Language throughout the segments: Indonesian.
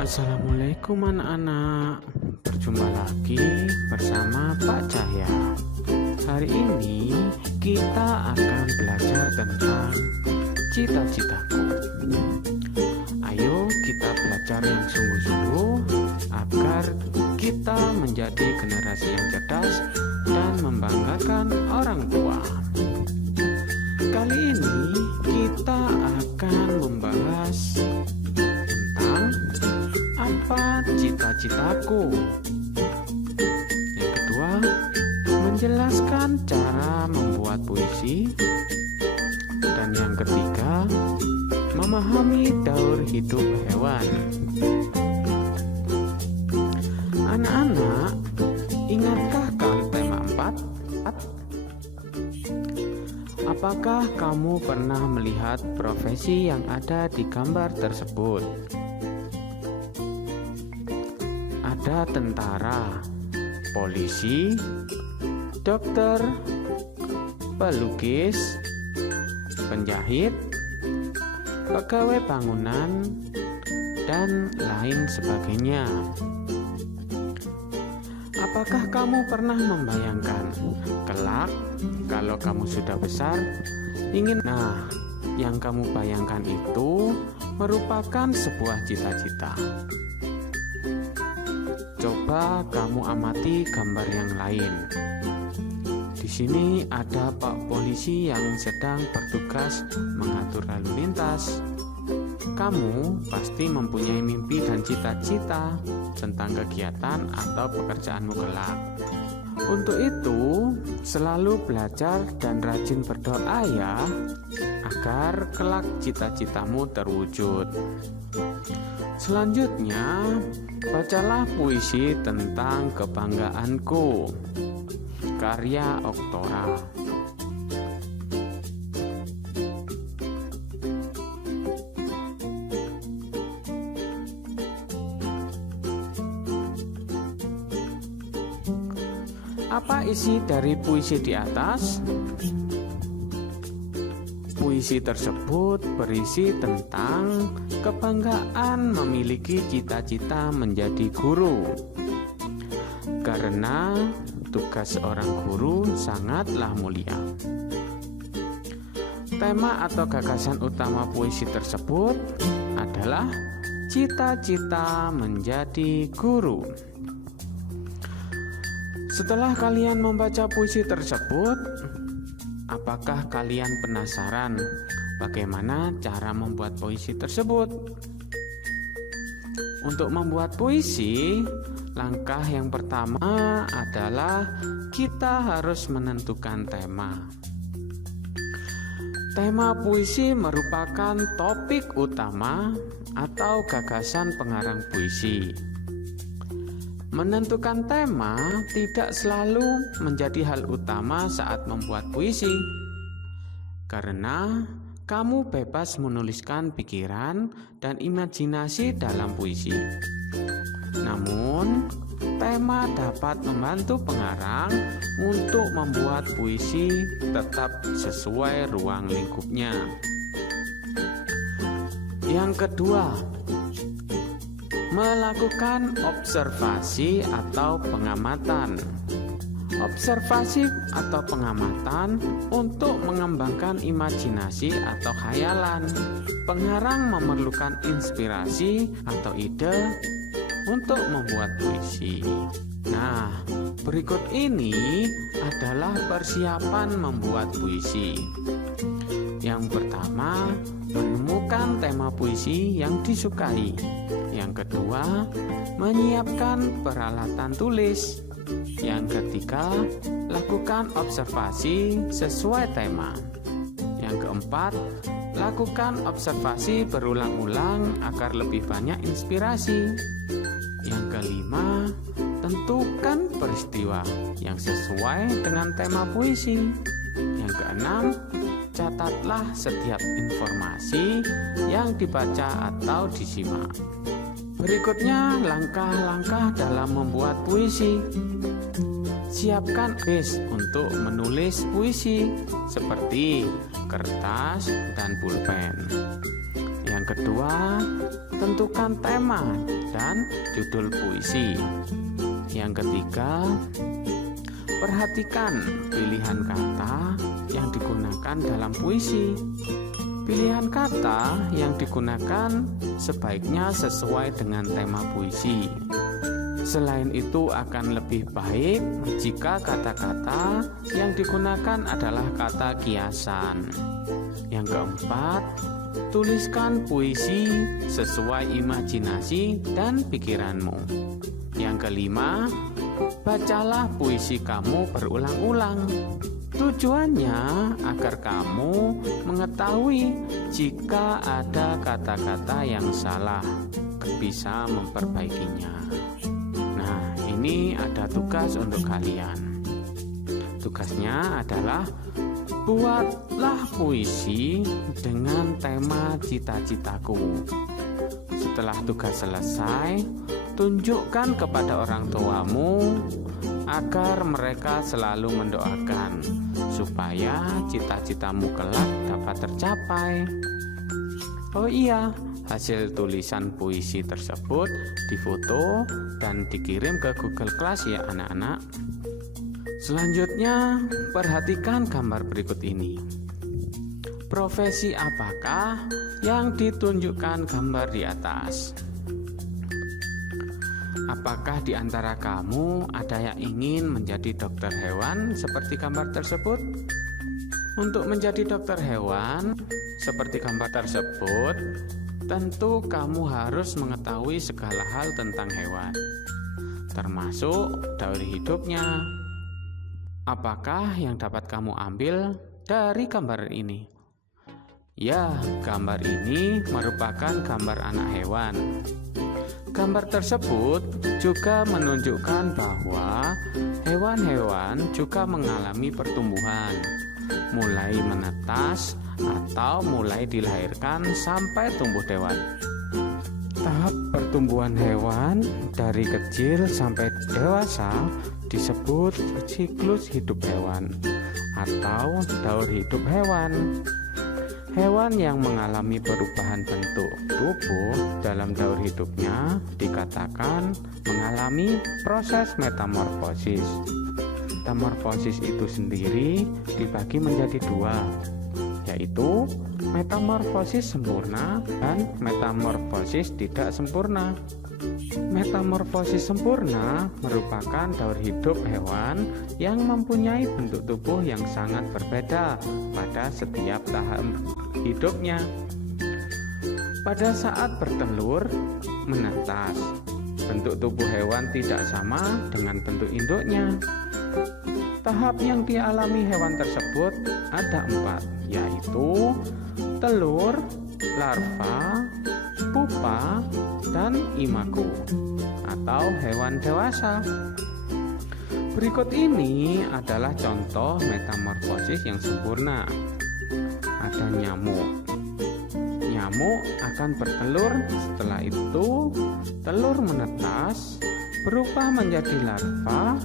Assalamualaikum anak-anak. Berjumpa lagi bersama Pak Cahya. Hari ini kita akan belajar tentang cita-citaku. Ayo kita belajar yang sungguh-sungguh agar kita menjadi generasi yang cerdas dan membanggakan orang tua. Kali ini kita akan membahas tentang apa cita-citaku. Yang kedua, menjelaskan cara membuat puisi. Dan yang ketiga, memahami daur hidup hewan. Anak-anak, ingatkah kan tema 4? Apakah kamu pernah melihat profesi yang ada di gambar tersebut? Ada tentara, polisi, dokter, pelukis, penjahit, pegawai bangunan, dan lain sebagainya. Apakah kamu pernah membayangkan kelak kalau kamu sudah besar yang kamu bayangkan itu merupakan sebuah cita-cita. Coba kamu amati gambar yang lain. Di sini ada Pak Polisi yang sedang bertugas mengatur lalu lintas. Kamu pasti mempunyai mimpi dan cita-cita tentang kegiatan atau pekerjaanmu kelak. Untuk itu, selalu belajar dan rajin berdoa ya, agar kelak cita-citamu terwujud. Selanjutnya, bacalah puisi tentang kebanggaanku, karya Oktora. Apa isi dari puisi di atas? Puisi tersebut berisi tentang kebanggaan memiliki cita-cita menjadi guru. Karena tugas seorang guru sangatlah mulia. Tema atau gagasan utama puisi tersebut adalah cita-cita menjadi guru. Setelah kalian membaca puisi tersebut, apakah kalian penasaran bagaimana cara membuat puisi tersebut? Untuk membuat puisi, langkah yang pertama adalah kita harus menentukan tema. Tema puisi merupakan topik utama atau gagasan pengarang puisi. Menentukan tema tidak selalu menjadi hal utama saat membuat puisi, karena kamu bebas menuliskan pikiran dan imajinasi dalam puisi. Namun, tema dapat membantu pengarang untuk membuat puisi tetap sesuai ruang lingkupnya. Yang kedua, melakukan observasi atau pengamatan. Observasi atau pengamatan untuk mengembangkan imajinasi atau khayalan. Pengarang memerlukan inspirasi atau ide untuk membuat puisi. Nah, berikut ini adalah persiapan membuat puisi. Yang pertama, menemukan tema puisi yang disukai. Yang kedua, menyiapkan peralatan tulis. Yang ketiga, lakukan observasi sesuai tema. Yang keempat, lakukan observasi berulang-ulang agar lebih banyak inspirasi. Yang kelima, tentukan peristiwa yang sesuai dengan tema puisi. Yang keenam, catatlah setiap informasi yang dibaca atau disimak. Berikutnya, langkah-langkah dalam membuat puisi. Siapkan base untuk menulis puisi seperti kertas dan pulpen. Yang Yang kedua, tentukan tema dan judul puisi. Yang ketiga, perhatikan pilihan kata yang digunakan dalam puisi. Pilihan kata yang digunakan sebaiknya sesuai dengan tema puisi. Selain itu, akan lebih baik jika kata-kata yang digunakan adalah kata kiasan. Yang keempat, tuliskan puisi sesuai imajinasi dan pikiranmu. Yang kelima, bacalah puisi kamu berulang-ulang. Tujuannya agar kamu mengetahui jika ada kata-kata yang salah, bisa memperbaikinya. Nah, ini ada tugas untuk kalian. Tugasnya adalah buatlah puisi dengan tema cita-citaku. Setelah tugas selesai, tunjukkan kepada orang tuamu agar mereka selalu mendoakan supaya cita-citamu kelak dapat tercapai. Oh iya, hasil tulisan puisi tersebut difoto dan dikirim ke Google Class ya anak-anak. Selanjutnya, perhatikan gambar berikut ini. Profesi apakah yang ditunjukkan gambar di atas? Apakah di antara kamu ada yang ingin menjadi dokter hewan seperti gambar tersebut? Untuk menjadi dokter hewan seperti gambar tersebut, tentu kamu harus mengetahui segala hal tentang hewan, termasuk dari hidupnya. Apakah yang dapat kamu ambil dari gambar ini? Ya, gambar ini merupakan gambar anak hewan. Gambar tersebut juga menunjukkan bahwa hewan-hewan juga mengalami pertumbuhan, mulai menetas atau mulai dilahirkan sampai tumbuh dewasa. Tahap pertumbuhan hewan dari kecil sampai dewasa disebut siklus hidup hewan atau daur hidup hewan. Hewan yang mengalami perubahan bentuk tubuh dalam daur hidupnya dikatakan mengalami proses metamorfosis. Metamorfosis itu sendiri dibagi menjadi dua, yaitu metamorfosis sempurna dan metamorfosis tidak sempurna. Metamorfosis sempurna merupakan daur hidup hewan yang mempunyai bentuk tubuh yang sangat berbeda pada setiap tahap hidupnya. Pada saat bertelur, menetas, bentuk tubuh hewan tidak sama dengan bentuk induknya. Tahap yang dialami hewan tersebut ada 4, yaitu telur, larva, pupa, dan imago atau hewan dewasa. Berikut ini adalah contoh metamorfosis yang sempurna. Ada nyamuk. Nyamuk akan bertelur, setelah itu telur menetas, berubah menjadi larva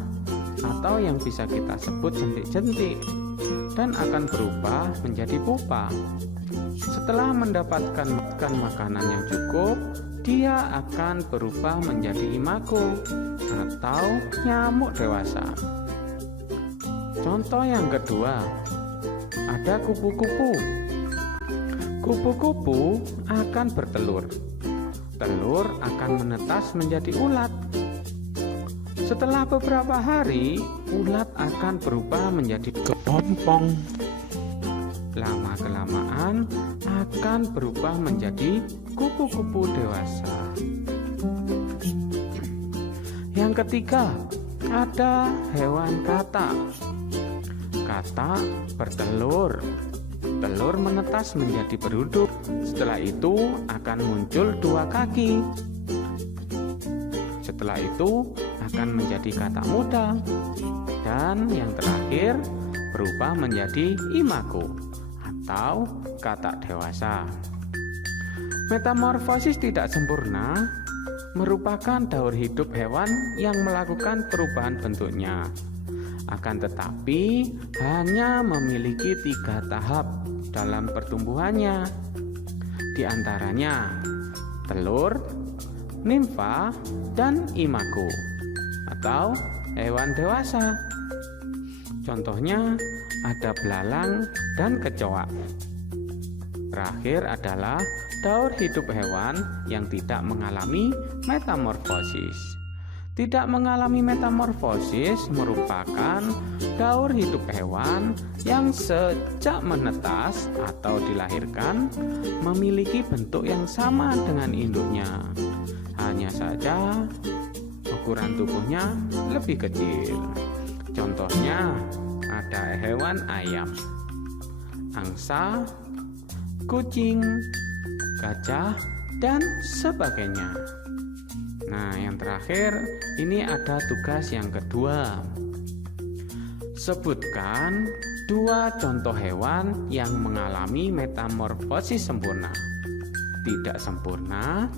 atau yang bisa kita sebut jentik-jentik, dan akan berubah menjadi pupa. Setelah mendapatkan makanan yang cukup, dia akan berubah menjadi imago atau nyamuk dewasa. Contoh yang kedua, ada kupu-kupu. Kupu-kupu akan bertelur. Telur akan menetas menjadi ulat. Setelah beberapa hari, ulat akan berubah menjadi kepompong. Lama-kelamaan akan berubah menjadi kupu-kupu dewasa. Yang ketiga, ada hewan katak. Katak bertelur. Telur menetas menjadi beruduk. Setelah itu akan muncul 2 kaki. Setelah itu akan menjadi katak muda. Dan yang terakhir berubah menjadi imago atau katak dewasa. Metamorfosis tidak sempurna merupakan daur hidup hewan yang melakukan perubahan bentuknya. Akan tetapi hanya memiliki 3 tahap dalam pertumbuhannya. di antaranya telur, nimfa, dan imago atau hewan dewasa. Contohnya ada belalang dan kecoa. Terakhir adalah daur hidup hewan yang tidak mengalami metamorfosis. Tidak mengalami metamorfosis merupakan daur hidup hewan yang sejak menetas atau dilahirkan memiliki bentuk yang sama dengan induknya. Hanya saja ukuran tubuhnya lebih kecil. Contohnya ada hewan ayam, angsa, kucing, gajah, dan sebagainya. Nah, yang terakhir ini ada tugas yang kedua. Sebutkan 2 contoh hewan yang mengalami metamorfosis sempurna, tidak sempurna,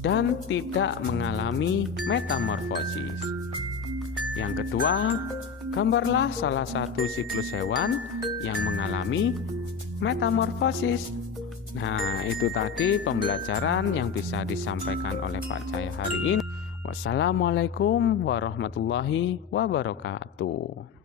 dan tidak mengalami metamorfosis. Yang kedua, gambarlah salah satu siklus hewan yang mengalami metamorfosis. Nah, itu tadi pembelajaran yang bisa disampaikan oleh Pak Jaya hari ini. Wassalamualaikum warahmatullahi wabarakatuh.